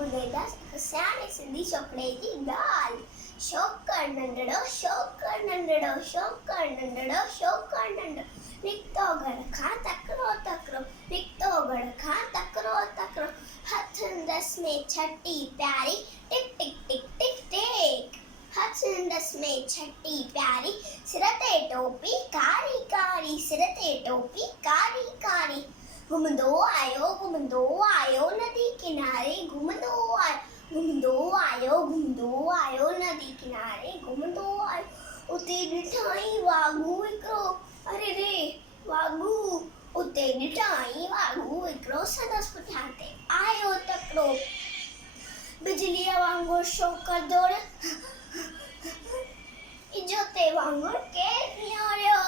ॿुधाईंदा सियाणे सिंधी छोकिरे जी ॻाल्हि। शौक़र नंढड़ो शौक़र नंढड़ो शौक़र नंढड़ो शौक़र नंढड़ो निकितो घर खां तकिड़ो तकिड़ो निकितो घर खां तकिड़ो तकिड़ो हथंदस में छटी प्यारी टिक टिक टिक टिक टिक हथंदस में छटी प्यारी सिर ते टोपी कारी कारी सिर ते टोपी कारी कारी घुमंदो आयो नदी किनारे घुमंदो आयो नदी किनारे घुमंदो आयो उते ॾिठाई वाघू हिकिड़ो अरे रे वाघू उते ॾिठाई वाघू हिकिड़ो संदसि पुठियां ते आयो तकिड़ो बिजलीअ वांगुरु शौक़र दौड़ इजोते वांगुरु केरु निहारियो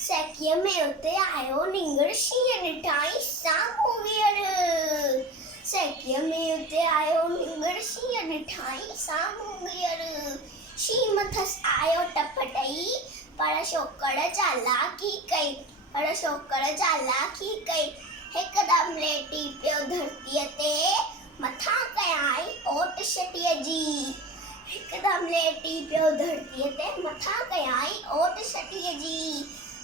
सेकीअ में उते आयो निंगड़ शींहं ॾिठाई साम्हूं वीहर सेकीअ में उते आयो निंगड़ शींहं ॾिठाई साम्हूं वीहर शींहं मथसि आयो टप टई पर शौक़र चालाकी कई हिकदमि लेटी पियो धरतीअ ते मथां कयाई ओट छटीअ जी हिकदमि लेटी पियो धरतीअ ते मथां कयाई ओट छटीअ जी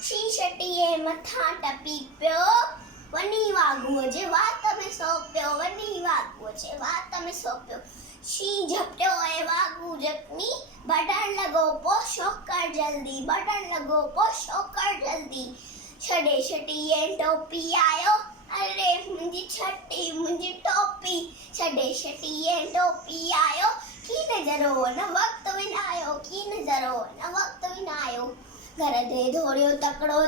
शी छटीअ मथां टपी पियो वञी वाघूअ जे वात में सो पियो शी झपटियो ऐं वाघू जखमी बढण लॻो पोइ शौक़र जल्दी छॾे छटीअ टोपी आयो अरे मुंहिंजी छटी मुंहिंजी टोपी छॾे छटीअ टोपी आयो की नज़रो न वक़्तु विञायो घर ते दौड़ियो तकिड़ो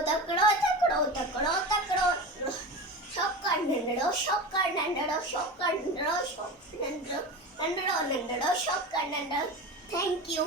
शौक़र नंढड़ो शौक़र नंढड़ो थैंक यू।